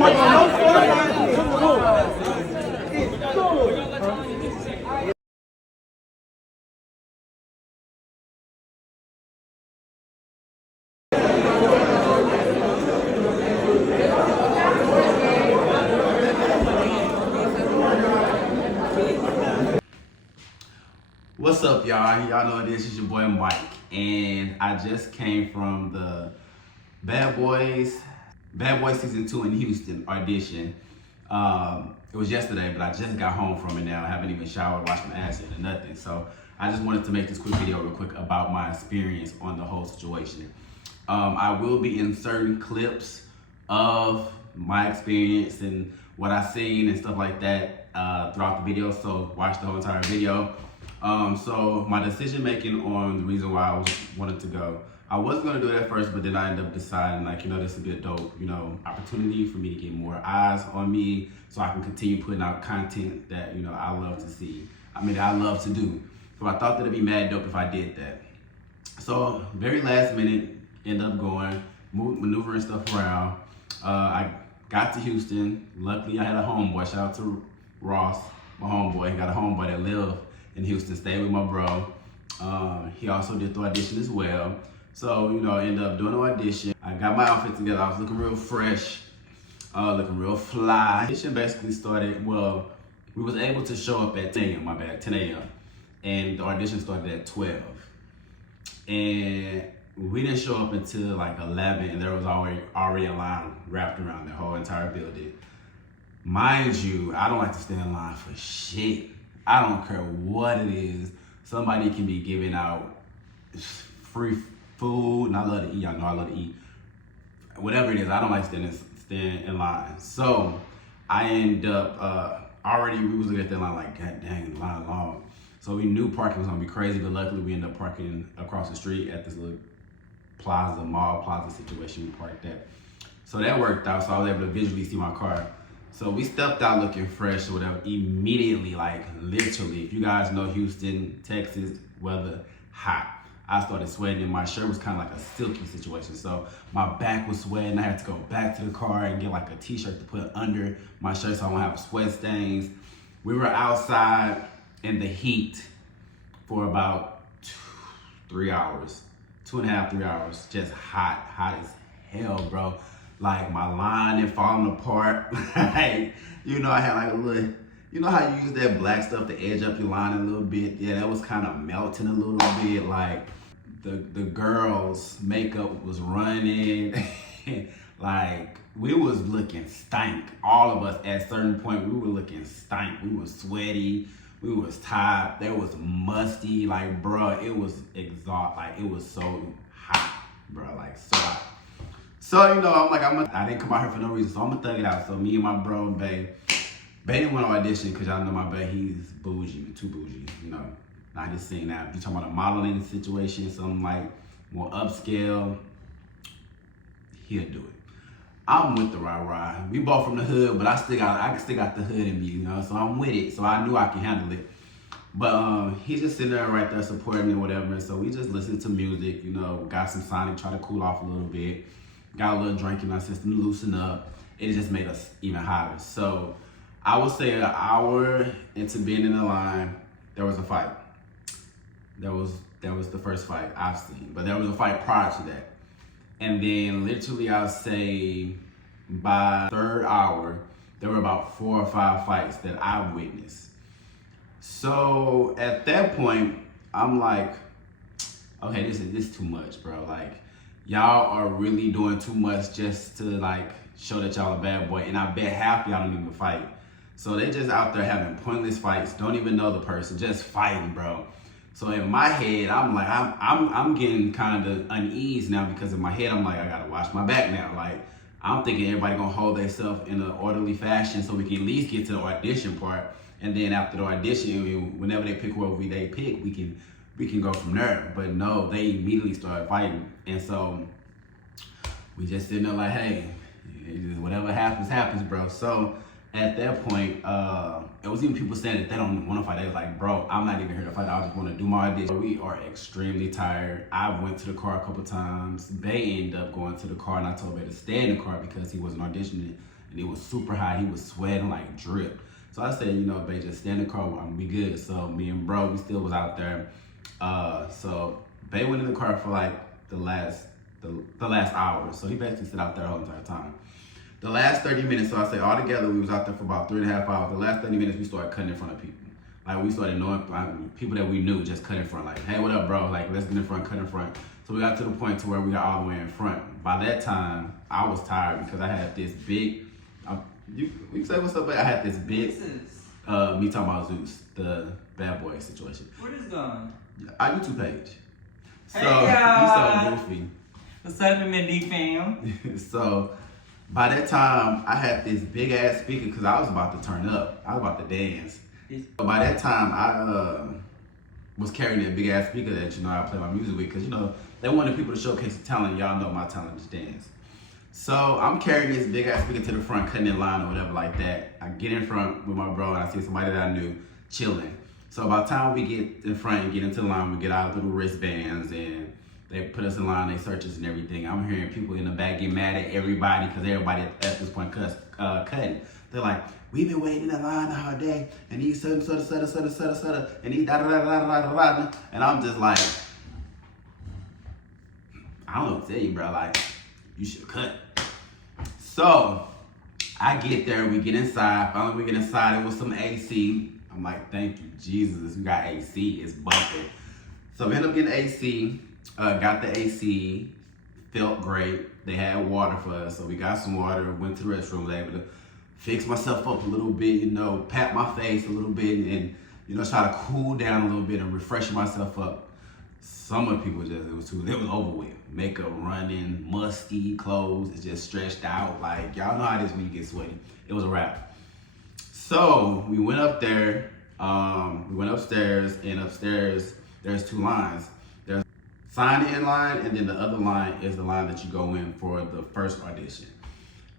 What's up, y'all? Y'all know this is your boy Mike, and I just came from the Bad Boys Season 2 in Houston audition. It was yesterday, but I just got home from it now. I haven't even showered, washed my ass yet, or nothing. So I just wanted to make this quick video real quick about my experience on the whole situation. I will be inserting clips of my experience and what I seen and stuff like that throughout the video, so watch the whole entire video. So my decision making on the reason why I wanted to go, I wasn't gonna do it at first, but then I ended up deciding, like, this would be a dope, opportunity for me to get more eyes on me, so I can continue putting out content that, I love to see. I love to do. So I thought that it'd be mad dope if I did that. So very last minute, ended up going, maneuvering stuff around. I got to Houston. Luckily, I had a homeboy. Shout out to Ross, my homeboy. He got a homeboy that lived in Houston, stayed with my bro. He also did the audition as well. So, ended up doing the audition. I got my outfit together. I was looking real fresh, looking real fly. The audition basically started, we was able to show up at 10 a.m. And the audition started at 12. And we didn't show up until like 11, and there was already a line wrapped around the whole entire building. Mind you, I don't like to stand in line for shit. I don't care what it is. Somebody can be giving out free food, and I love to eat. Y'all know I love to eat. Whatever it is, I don't like standing in line. So I end up we was looking at that line like, god dang, the line long. So we knew parking was gonna be crazy, but luckily we ended up parking across the street at this little mall plaza situation we parked at. So that worked out, so I was able to visually see my car. So we stepped out looking fresh or whatever, immediately, like literally. If you guys know Houston, Texas, weather, hot. I started sweating and my shirt was kind of like a silky situation. So my back was sweating. I had to go back to the car and get like a t-shirt to put under my shirt so I won't have sweat stains. We were outside in the heat for about 3 hours, 2.5, 3 hours, just hot as hell, bro. Like my line and falling apart. Like, I had like a little, how you use that black stuff to edge up your line a little bit? Yeah, that was kind of melting a little bit. Like the girls' makeup was running. Like we was looking stank. All of us at a certain point, we were looking stank. We was sweaty. We was tired. There was musty. Like, bro, it was exhausting. Like it was so hot, bro. Like so hot. So, I'm like, I didn't come out here for no reason, so I'm gonna thug it out. So me and my bro and Bae didn't want to audition because y'all know my Bae, he's bougie, too bougie, Not just saying that. You talking about a modeling situation, something like more upscale, he'll do it. I'm with the rah-rah. We both from the hood, but I still got the hood in me, so I'm with it. So I knew I can handle it. But he's just sitting there right there supporting me or whatever. And so we just listened to music, got some Sonic, try to cool off a little bit. Got a little drink in our system to loosen up. It just made us even hotter. So I would say an hour into being in the line, there was a fight. That was the first fight I've seen. But there was a fight prior to that. And then literally I'll say by the third hour, there were about 4 or 5 fights that I witnessed. So at that point, I'm like, okay, this is too much, bro. Like, y'all are really doing too much just to like show that y'all a bad boy, and I bet half y'all don't even fight. So they just out there having pointless fights, don't even know the person, just fighting, bro. So in my head, I'm like, I'm getting kind of unease now because in my head, I'm like, I gotta watch my back now. Like, I'm thinking everybody gonna hold themselves in an orderly fashion so we can at least get to the audition part, and then after the audition, whenever they pick whoever they pick, we can go from there. But no, they immediately started fighting. And so we just sitting there like, hey, whatever happens, bro. So at that point, it was even people saying that they don't want to fight. They was like, bro, I'm not even here to fight. I just want to do my audition. We are extremely tired. I went to the car a couple times. They ended up going to the car, and I told Bae to stay in the car because he wasn't auditioning and it was super hot. He was sweating like drip. So I said, you know, babe, just stay in the car. I'm gonna be good. So me and bro, we still was out there. So babe went in the car for like the last hour. So he basically sat out there the whole entire time. The last 30 minutes, so I say all together, we was out there for about 3.5 hours. The last 30 minutes, we started cutting in front of people. Like we started knowing people that we knew just cut in front. Like, hey, what up, bro? Like, let's get in front, cut in front. So we got to the point to where we got all the way in front. By that time, I was tired because I had this big. You can say what's up, but I had this big. Me talking about Zeus, the bad boy situation. Where is going? Our YouTube page. So hey, you so goofy. What's up, MD fam? So by that time, I had this big ass speaker because I was about to turn up. I was about to dance. So by that time, I was carrying that big ass speaker that I play my music with because they wanted people to showcase the talent. Y'all know my talent is dance. So I'm carrying this big ass speaker to the front, cutting in line or whatever like that. I get in front with my bro and I see somebody that I knew chilling. So by the time we get in front and get into the line, we get out little wristbands and they put us in line, they search us and everything. I'm hearing people in the back get mad at everybody because everybody at this point cutting. They're like, we've been waiting in the line all day and he's and he's da. And I'm just like, I don't know what to tell you, bro. Like, you should cut. So I get there, we get inside. Finally, we get inside. It was some AC. I'm like, thank you, Jesus. We got AC. It's bumping. So we ended up getting AC. Got the AC. Felt great. They had water for us, so we got some water. Went to the restroom. Was able to fix myself up a little bit. Pat my face a little bit, and try to cool down a little bit and refresh myself up. Some of the people it was over with. Makeup running, musty, clothes, it's just stretched out. Like, y'all know how it is when you get sweaty. It was a wrap. So we went up there, we went upstairs, and upstairs there's two lines. There's sign-in line, and then the other line is the line that you go in for the first audition.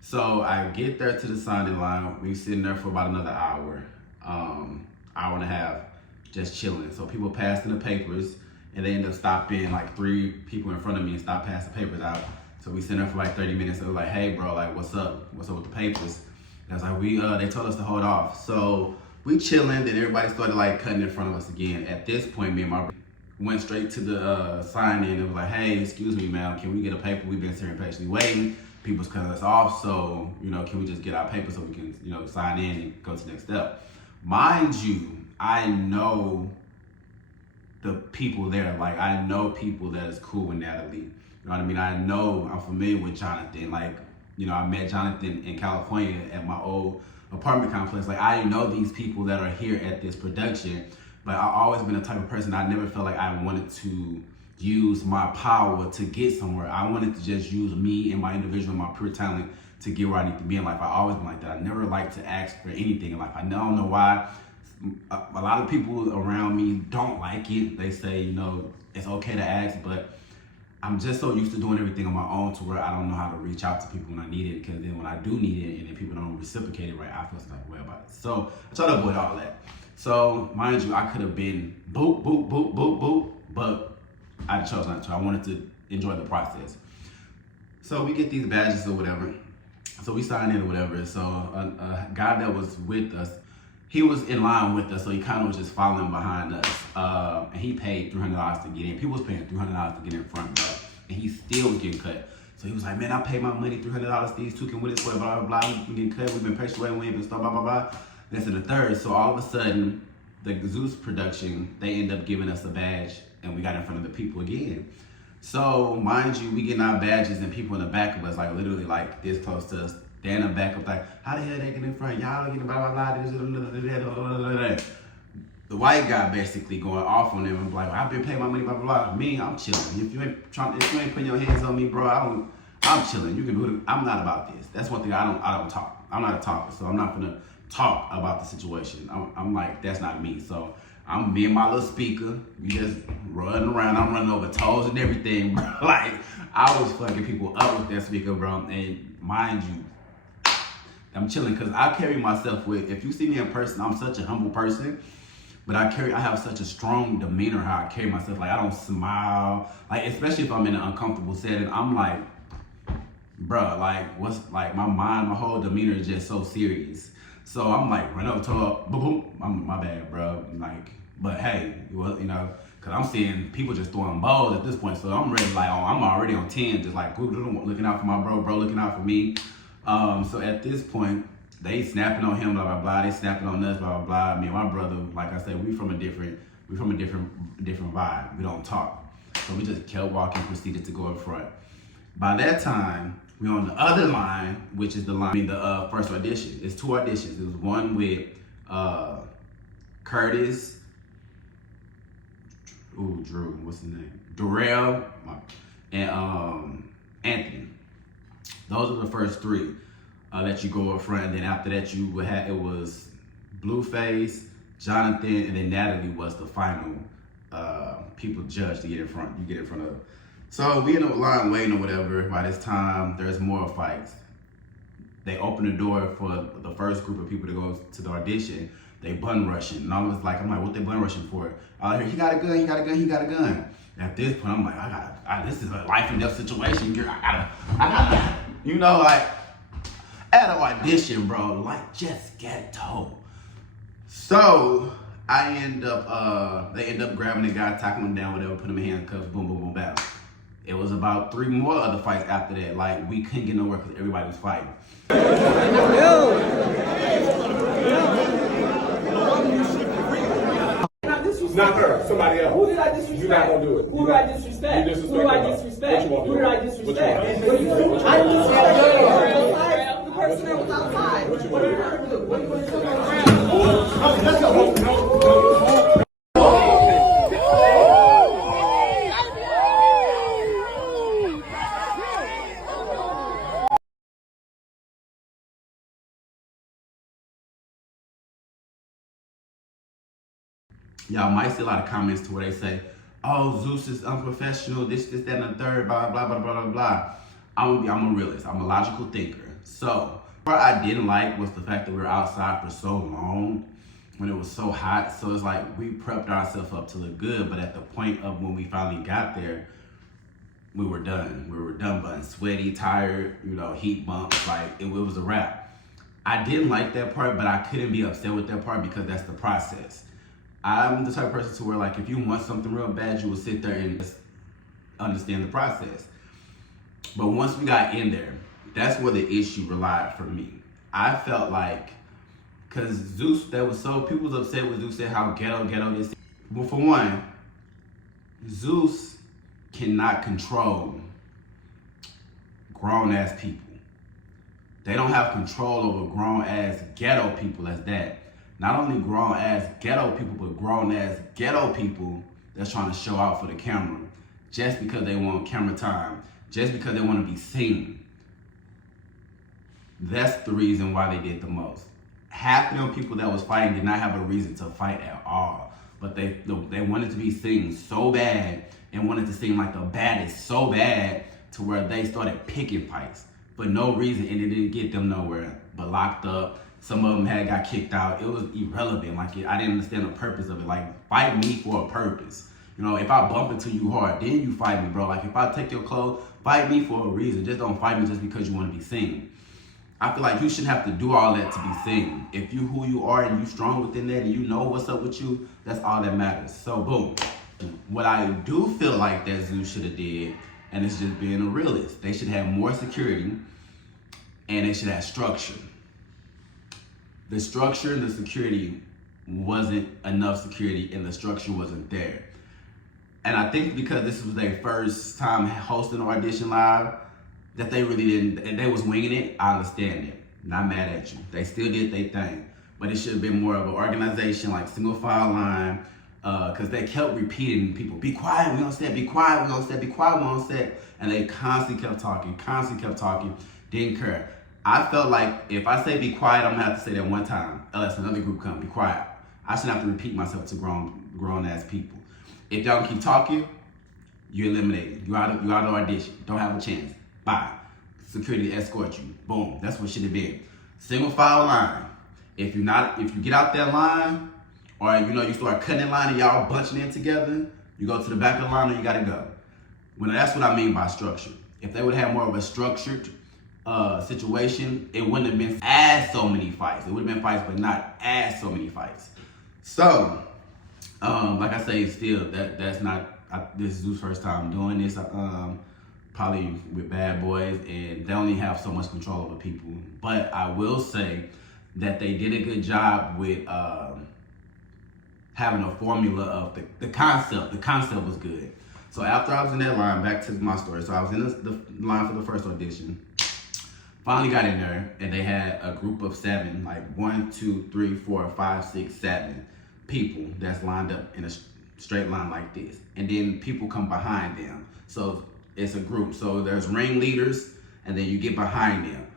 So I get there to the sign-in line. We sitting there for about another hour and a half, just chilling. So people passing the papers, and they end up stopping like 3 people in front of me and stop passing the papers out. So we sit there for like 30 minutes. They were like, hey bro, like what's up? What's up with the papers? And I was like, they told us to hold off. So we chilling, then everybody started like cutting in front of us again. At this point, me and my brother went straight to the sign in and was like, hey, excuse me, ma'am, can we get a paper? We've been sitting patiently waiting. People's cutting us off, so can we just get our paper so we can sign in and go to the next step? Mind you, I know the people there. Like, I know people that is cool with Natalie. You know what I mean? I'm familiar with Jonathan. Like, I met Jonathan in California at my old apartment complex. Like, I know these people that are here at this production, but I've always been the type of person, I never felt like I wanted to use my power to get somewhere. I wanted to just use me and my individual, my pure talent to get where I need to be in life. I always been like that. I never like to ask for anything in life. I don't know why. A lot of people around me don't like it. They say, it's okay to ask, but I'm just so used to doing everything on my own to where I don't know how to reach out to people when I need it, because then when I do need it and then people don't reciprocate it right, I feel some type of way about it. So I try to avoid all that. So mind you, I could have been boop, boop, boop, boop, boop, but I chose not to. I wanted to enjoy the process. So we get these badges or whatever. So we sign in or whatever. So a guy that was with us, he was in line with us, so he kind of was just following behind us. And he paid $300 to get in. People was paying $300 to get in front, bro. And he still was getting cut. So he was like, man, I paid my money, $300. These two can win this way, blah, blah, blah. We getting cut. We've been patient waiting, we ain't been stuff, blah, blah, blah. That's in the third. So all of a sudden, the Zeus production, they end up giving us a badge, and we got in front of the people again. So mind you, we getting our badges, and people in the back of us, like literally like this close to us, they're in the back of like, how the hell they get in front? Y'all getting blah, blah, blah. The white guy basically going off on them and like, I've been paying my money, blah, blah, blah. Me, I'm chilling. If you ain't putting your hands on me, bro, I'm chilling. You can do it. I'm not about this. That's one thing I don't talk. I'm not a talker, so I'm not gonna talk about the situation. I'm like, that's not me. So I'm being my little speaker. We just running around. I'm running over toes and everything, bro. Like, I was fucking people up with that speaker, bro. And mind you, I'm chilling because I carry myself with, if you see me in person, I'm such a humble person, but I have such a strong demeanor how I carry myself. Like, I don't smile. Like, especially if I'm in an uncomfortable setting, I'm like, bruh, like what's like my mind, my whole demeanor is just so serious. So I'm like, run up to her, boom, boom. My bad, bro. Like, but hey, well, cause I'm seeing people just throwing balls at this point. So I'm ready, like, I'm already on 10, just like looking out for my bro looking out for me. So at this point, they snapping on him, blah blah blah. They snapping on us, blah blah blah. Me and my brother, like I said, we from a different vibe. We don't talk. So we just kept walking, proceeded to go up front. By that time, we on the other line, which is the line, the first audition. It's 2 auditions. It was one with Curtis, Drew, what's his name? Darrell, and Anthony. Those are the first 3 that you go up front, and then after that you would have, it was Blueface, Jonathan, and then Natalie was the final people judged to get in front. You get in front of. So we in the line waiting or whatever. By this time, there's more fights. They open the door for the first group of people to go to the audition. They bun rushing. And I was like, I'm like, what they bun rushing for? I hear, he got a gun, he got a gun, he got a gun. And at this point, I'm like, this is a life and death situation. I gotta, like, at an audition, bro, like, just get told. So they end up grabbing the guy, tackling him down, whatever, put him in handcuffs, boom, boom, boom, bam. It was about 3 more other fights after that. Like, we couldn't get nowhere because everybody was fighting. Not her, somebody else. Who did I disrespect? You're not gonna do it. Who do I disrespect? You disrespect Who do I her. disrespect? What you Who want did I to do? disrespect? What you want to do? I disrespect the person that was outside. What you want to do? What you want to do? Let's go. No. Y'all might see a lot of comments to where they say, oh, Zeus is unprofessional, this, that, and the third, blah, blah, blah, blah, blah, blah. I'm a realist. I'm a logical thinker. So, what I didn't like was the fact that we were outside for so long when it was so hot. So it's like we prepped ourselves up to look good, but at the point of when we finally got there, we were done. We were done, but sweaty, tired, heat bumps, like it was a wrap. I didn't like that part, but I couldn't be upset with that part because that's the process. I'm the type of person to where, like, if you want something real bad, you will sit there and just understand the process. But once we got in there, that's where the issue relied for me. I felt like, because Zeus, people was upset with Zeus said how ghetto this. Well, for one, Zeus cannot control grown-ass people. They don't have control over grown-ass ghetto people as that. Not only grown-ass ghetto people, but grown-ass ghetto people that's trying to show out for the camera just because they want camera time, just because they want to be seen. That's the reason why they did the most. Half of them people that was fighting did not have a reason to fight at all, but they wanted to be seen so bad and wanted to seem like the baddest so bad to where they started picking fights for no reason, and it didn't get them nowhere, but locked up. Some of them got kicked out. It was irrelevant. Like, I didn't understand the purpose of it. Like, fight me for a purpose. If I bump into you hard, then you fight me, bro. Like, if I take your clothes, fight me for a reason. Just don't fight me just because you want to be seen. I feel like you shouldn't have to do all that to be seen. If you who you are and you strong within that and you know what's up with you, that's all that matters. So, boom. What I do feel like that Zeus should have did, and it's just being a realist, they should have more security and they should have structure. The structure and the security wasn't enough security and the structure wasn't there. And I think because this was their first time hosting an audition live, that they really didn't, and they was winging it, I understand it. Not mad at you. They still did their thing. But it should have been more of an organization, like single file line, because they kept repeating people, be quiet, we on set, be quiet, we on set, be quiet, we on set. And they constantly kept talking, didn't care. I felt like if I say be quiet, I'm gonna have to say that one time, unless another group come, be quiet. I shouldn't have to repeat myself to grown ass people. If y'all keep talking, you're eliminated. You out of the audition. Don't have a chance. Bye. Security escort you. Boom. That's what should have been. Single file line. If you get out that line, or you start cutting in line and y'all bunching in together, you go to the back of the line or you gotta go. That's what I mean by structure. If they would have more of a structured situation, it wouldn't have been as so many fights. It would have been fights, but not as so many fights. So, like I say, still that's not. This is Zoo's first time doing this. Probably with Bad Boys, and they only have so much control over people. But I will say that they did a good job with having a formula of the concept. The concept was good. So after I was in that line, back to my story. So I was in the line for the first audition. Finally got in there, and they had a group of 7, like 1, 2, 3, 4, 5, 6, 7 people that's lined up in a straight line like this. And then people come behind them. So it's a group. So there's ringleaders, and then you get behind them.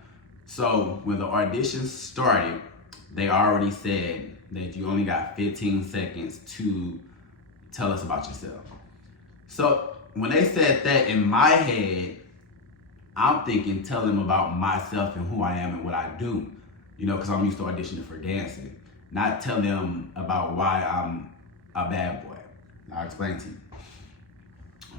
So when the audition started, they already said that you only got 15 seconds to tell us about yourself. So when they said that, in my head, I'm thinking, tell them about myself and who I am and what I do, you know, because I'm used to auditioning for dancing. Not tell them about why I'm a bad boy. I'll explain to you.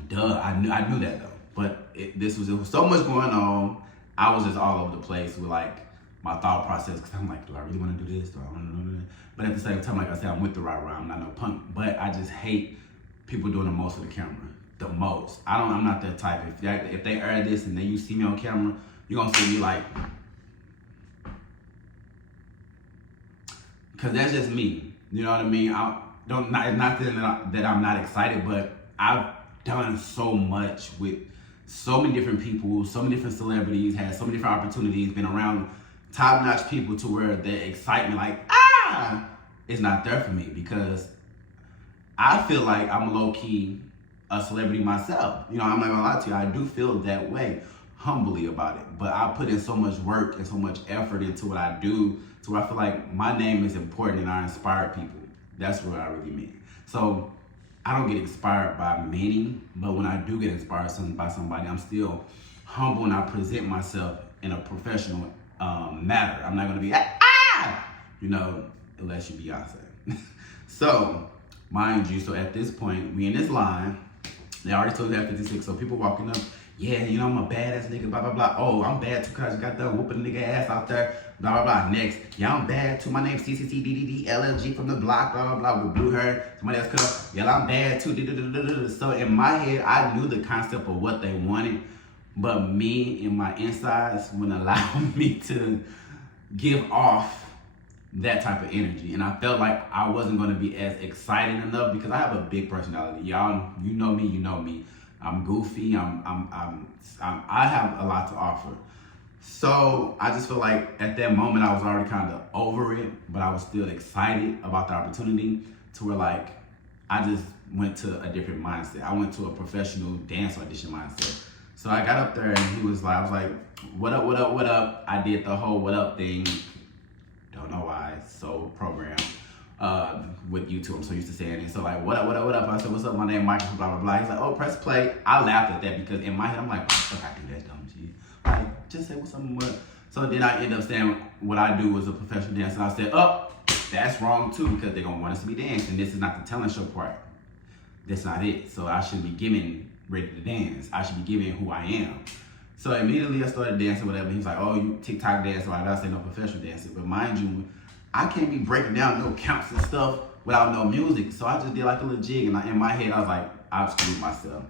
Duh, I knew that though. But it was so much going on. I was just all over the place with like my thought process, because I'm like, do I really want to do this? Do I want to do this? But at the same time, like I said, I'm with the right route. I'm not no punk. But I just hate people doing the most for the camera. The most. I'm not that type. If they air this and then you see me on camera, you're gonna see me like, because that's just me. You know what I mean? Not that I'm not excited, but I've done so much with so many different people, so many different celebrities, had so many different opportunities, been around top-notch people to where the excitement, like, is not there for me, because I feel like I'm low-key a celebrity myself. You know, I'm not gonna lie to you, I do feel that way, humbly about it. But I put in so much work and so much effort into what I do, to where I feel like my name is important and I inspire people. That's what I really mean. So I don't get inspired by many, but when I do get inspired by somebody, I'm still humble and I present myself in a professional manner. I'm not gonna be, you know, unless you Beyonce. So, mind you, so at this point, we in this line, they already told us at 56, so people walking up, yeah, you know, I'm a badass nigga, blah, blah, blah. Oh, I'm bad too, cause I got that whooping nigga ass out there, blah, blah, blah. Next, yeah, I'm bad too. My name's CCCDDD, LLG from the block, blah, blah, blah, with blue hair. Somebody else cut up, yeah, I'm bad too. So in my head, I knew the concept of what they wanted, but me in my insides wouldn't allow me to give off that type of energy. And I felt like I wasn't gonna be as exciting enough, because I have a big personality. Y'all, you know me. I'm goofy, I have a lot to offer. So I just feel like at that moment I was already kind of over it, but I was still excited about the opportunity, to where like, I just went to a different mindset. I went to a professional dance audition mindset. So I got up there and I was like, what up? I did the whole what up thing. Don't know why, so programmed with YouTube. I'm so used to saying it. So like, what up? I said, what's up? My name Myke, blah, blah, blah. He's like, oh, press play. I laughed at that, because in my head, I'm like, fuck, I do that dumb shit. Like, just say what's up and what. So then I end up saying what I do is a professional dancer. And I said, oh, that's wrong too, because they're gonna want us to be dancing. This is not the talent show part. That's not it. So I should be giving ready to dance. I should be giving who I am. So immediately I started dancing, whatever. He was like, oh, you TikTok dancer. I said no, professional dancer. But mind you, I can't be breaking down no counts and stuff without no music. So I just did like a little jig, and in my head, I was like, I've screwed myself.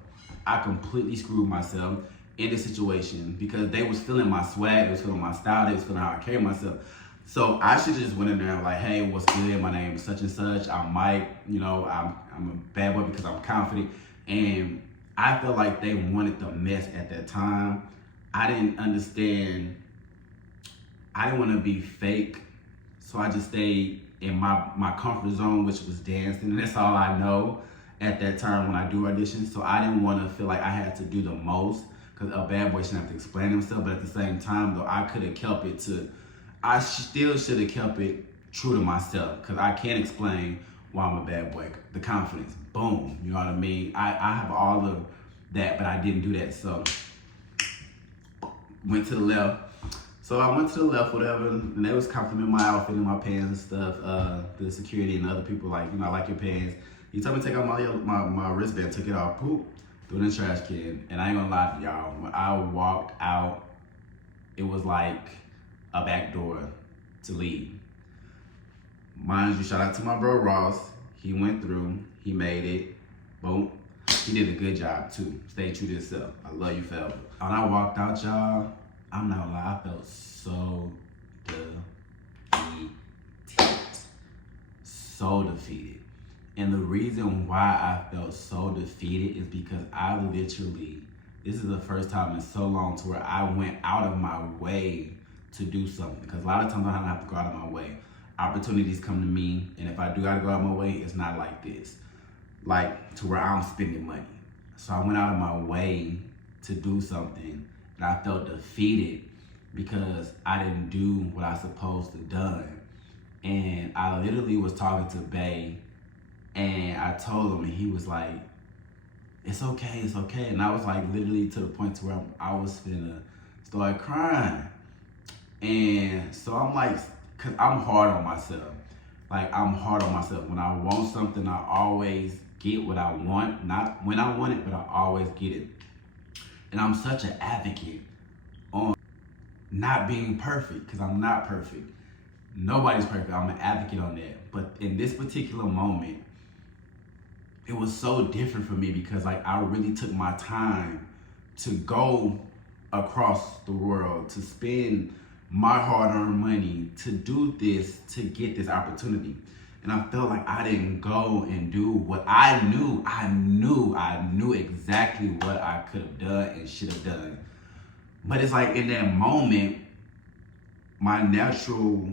I completely screwed myself in this situation, because they was feeling my swag, they was feeling my style, they was feeling how I carry myself. So I should just went in there and like, hey, what's good? My name is such and such. I'm Myke. You know, I'm a bad boy because I'm confident. And I felt like they wanted the mess at that time. I didn't understand. I didn't want to be fake. So I just stayed in my comfort zone, which was dancing. And that's all I know at that time when I do auditions. So I didn't want to feel like I had to do the most, because a bad boy shouldn't have to explain himself. But at the same time, though, I could have kept it to, I still should have kept it true to myself, because I can't explain why I'm a bad boy. The confidence, boom, you know what I mean? I have all of that, but I didn't do that. So went to the left. So I went to the left, whatever, and they was complimenting my outfit and my pants and stuff. The security and other people like, you know, I like your pants. He told me to take out my wristband, took it off, poop, threw it in the trash can. And I ain't gonna lie to y'all, when I walked out, it was like a back door to leave. Mind you, shout out to my bro Ross. He went through, he made it, boom. He did a good job too. Stay true to yourself. I love you forever. When I walked out, y'all, I'm not gonna lie, I felt so defeated. So defeated. And the reason why I felt so defeated is because I literally, this is the first time in so long to where I went out of my way to do something. Because a lot of times I don't have to go out of my way. Opportunities come to me, and if I do gotta go out of my way, it's not like this. Like to where I'm spending money. So I went out of my way to do something, and I felt defeated because I didn't do what I supposed to done. And I literally was talking to Bay, and I told him, and he was like, it's okay, it's okay. And I was like literally to the point to where I was finna start crying. And so I'm like, cause I'm hard on myself. Like I'm hard on myself. When I want something, I always get what I want. Not when I want it, but I always get it. And I'm such an advocate on not being perfect, cause I'm not perfect. Nobody's perfect, I'm an advocate on that. But in this particular moment, it was so different for me because like I really took my time to go across the world, to spend my hard-earned money, to do this, to get this opportunity. And I felt like I didn't go and do what I knew exactly what I could have done and should have done. But it's like in that moment, my natural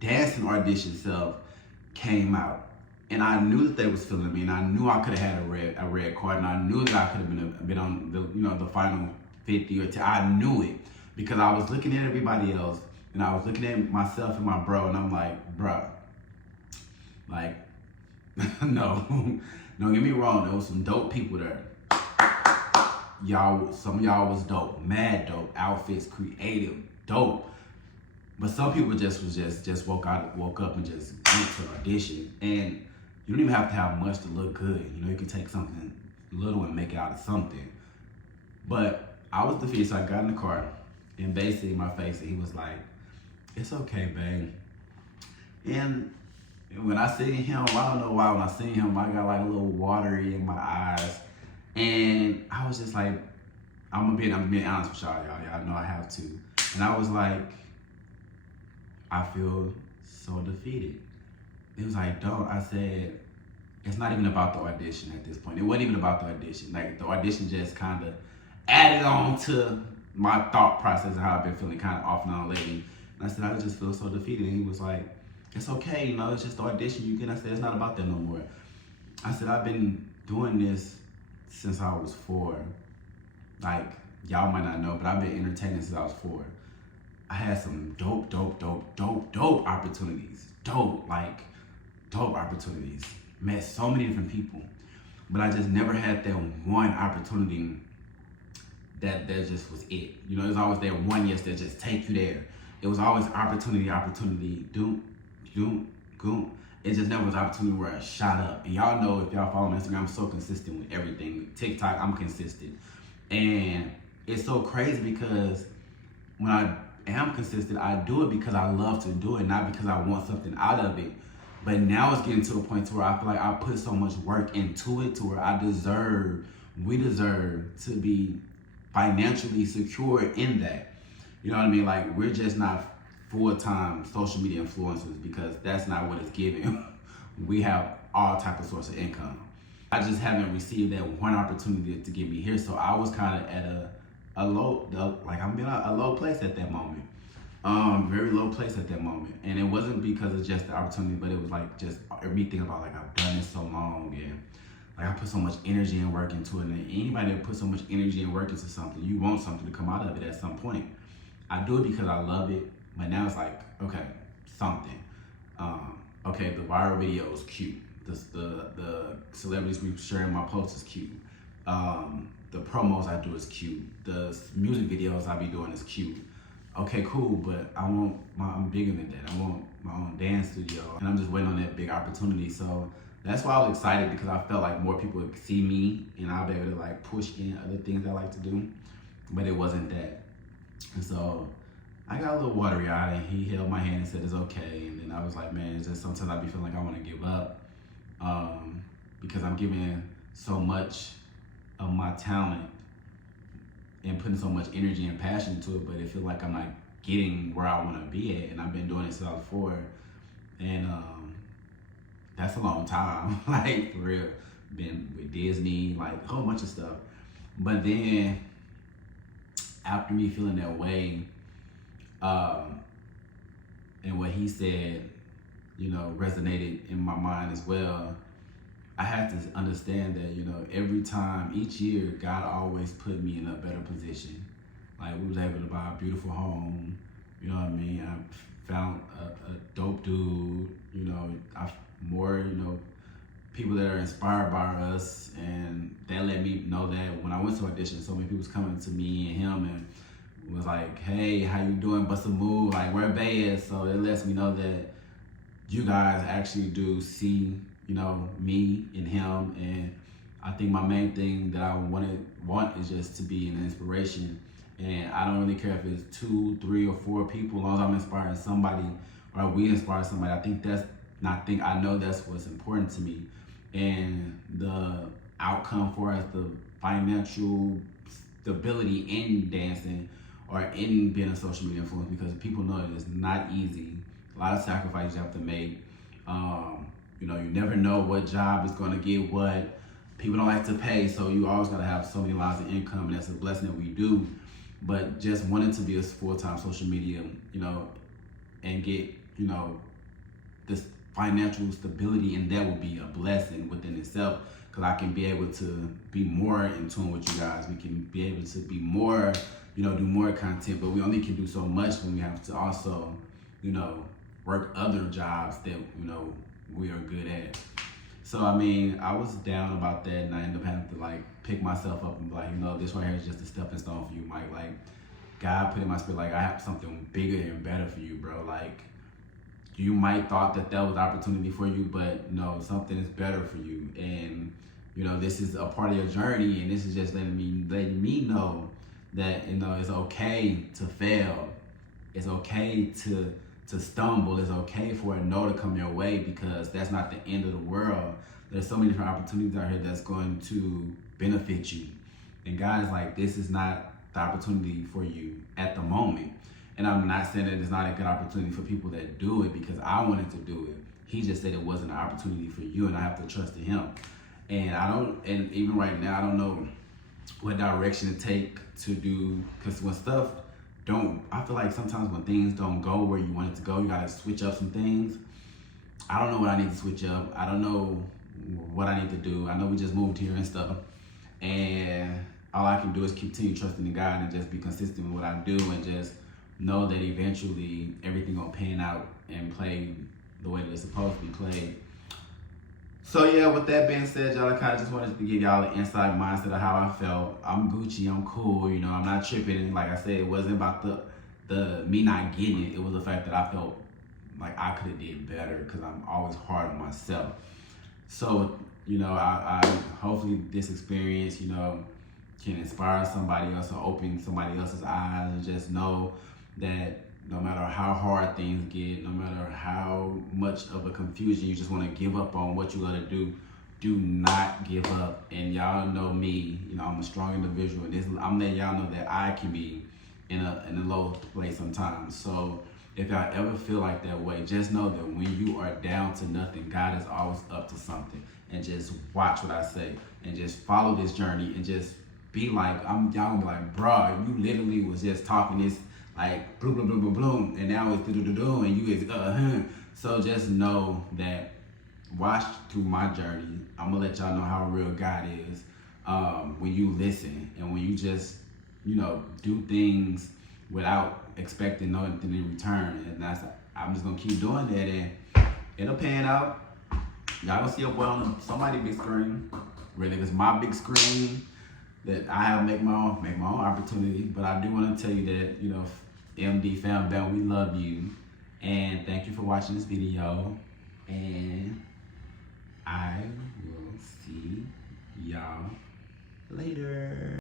dancing audition self came out. And I knew that they was feeling me, and I knew I could have had a red card, and I knew that I could have been on the final 50 or 10. I knew it because I was looking at everybody else, and I was looking at myself and my bro, and I'm like, bruh, like, no, don't get me wrong, there was some dope people there. Y'all, some of y'all was dope, mad dope, outfits, creative, dope. But some people just woke up and just went to audition, and you don't even have to have much to look good. You know, you can take something little and make it out of something. But I was defeated, so I got in the car, and basically my face, and he was like, "It's okay, babe." And when I seen him, I don't know why, when I seen him, I got like a little watery in my eyes, and I was just like, I'm being honest with y'all. Y'all know I have to, and I was like, I feel so defeated. It was like, don't. I said, it's not even about the audition at this point. It wasn't even about the audition. Like the audition just kind of added on to my thought process and how I've been feeling kind of off and on lately. And I said, I just feel so defeated. And he was like, it's okay, you know, it's just the audition you get. I said, it's not about that no more. I said, I've been doing this since I was 4. Like, y'all might not know, but I've been entertaining since I was 4. I had some dope opportunities. Dope opportunities. Met so many different people. But I just never had that one opportunity that just was it. You know, there's always that one yes that just take you there. It was always opportunity, doom. It just never was an opportunity where I shot up. And y'all know, if y'all follow me on Instagram, I'm so consistent with everything. TikTok, I'm consistent. And it's so crazy because when I am consistent, I do it because I love to do it, not because I want something out of it. But now it's getting to a point to where I feel like I put so much work into it to where we deserve to be financially secure in that. You know what I mean? Like, we're just not full-time social media influencers because that's not what it's giving. We have all type of source of income. I just haven't received that one opportunity to get me here. So I was kind of at a low place at that moment. Very low place at that moment. And it wasn't because of just the opportunity, but it was like just me thinking about like, I've done it so long, and like I put so much energy and work into it. And anybody that puts so much energy and work into something, you want something to come out of it at some point. I do it because I love it, but now it's like, okay, something. Okay, the viral video is cute. The celebrities we sharing my posts is cute. The promos I do is cute. The music videos I be doing is cute. Okay, cool, but I'm bigger than that. I want my own dance studio, and I'm just waiting on that big opportunity. So that's why I was excited, because I felt like more people would see me and I'll be able to like push in other things I like to do. But it wasn't that. And so I got a little watery eyed, and he held my hand and said it's okay. And then I was like, man, it's just sometimes I be feeling like I want to give up, because I'm giving so much of my talent and putting so much energy and passion into it, but it feels like I'm not getting where I want to be at. And I've been doing it since I was 4, and that's a long time, like for real. Been with Disney, like a whole bunch of stuff. But then after me feeling that way, and what he said, resonated in my mind as well. I had to understand that, every time, each year, God always put me in a better position. Like, we was able to buy a beautiful home, you know what I mean? I found a dope dude, more, people that are inspired by us, and that let me know that when I went to audition, so many people was coming to me and him and was like, hey, how you doing? Bust a move, like where Bay is. So it lets me know that you guys actually do see, me and him. And I think my main thing that I want is just to be an inspiration. And I don't really care if it's 2, 3, or 4 people, as long as I'm inspiring somebody or we inspire somebody. I know that's what's important to me. And the outcome for us, the financial stability in dancing or in being a social media influencer, because people know that it's not easy. A lot of sacrifices you have to make. You never know what job is going to get what. People don't like to pay, so you always got to have so many lines of income, and that's a blessing that we do. But just wanting to be a full-time social media, and get, this financial stability, and that will be a blessing within itself, because I can be able to be more in tune with you guys. We can be able to be more, do more content, but we only can do so much when we have to also, work other jobs that, we are good at. So, I was down about that, and I ended up having to pick myself up and be like, this right here is just a stepping stone for you, Myke. Like, God put in my spirit, like, I have something bigger and better for you, bro. Like, you might thought that was opportunity for you, but no, something is better for you. And, this is a part of your journey, and this is just letting me know that, it's okay to fail. It's okay to stumble. It's okay for a no to come your way, because that's not the end of the world. There's so many different opportunities out here that's going to benefit you. And God is like, this is not the opportunity for you at the moment. And I'm not saying that it's not a good opportunity for people that do it, because I wanted to do it. He just said it wasn't an opportunity for you, and I have to trust in him. And even right now, I don't know what direction to take to do, because when stuff I feel like sometimes when things don't go where you want it to go, you gotta switch up some things. I don't know what I need to switch up. I don't know what I need to do. I know we just moved here and stuff, and all I can do is continue trusting in God and just be consistent with what I do, and just know that eventually everything gonna pan out and play the way that it's supposed to be played. So yeah, with that being said, y'all, I kind of just wanted to give y'all an inside mindset of how I felt. I'm Gucci, I'm cool, I'm not tripping. And like I said, it wasn't about the me not getting it. It was the fact that I felt like I could have did better, because I'm always hard on myself. So, I hopefully this experience, can inspire somebody else or open somebody else's eyes, and just know that no matter how hard things get, no matter how much of a confusion you just want to give up on what you got to do not give up. And y'all know me, I'm a strong individual, and I'm letting y'all know that I can be in a low place sometimes. So if y'all ever feel like that way, just know that when you are down to nothing, God is always up to something. And just watch what I say, and just follow this journey, and just be like, y'all gonna be like, bro, you literally was just talking this like bloom, bloom, bloom, bloom, bloom, and now it's do, and you is So just know that, watch through my journey. I'm gonna let y'all know how real God is when you listen, and when you just, do things without expecting nothing in return. And I'm just gonna keep doing that, and it'll pan out. Y'all gonna see a boy on somebody's big screen, whether it's my big screen that I have make my own opportunity. But I do want to tell you that, MD fam, we love you, and thank you for watching this video, and I will see y'all later.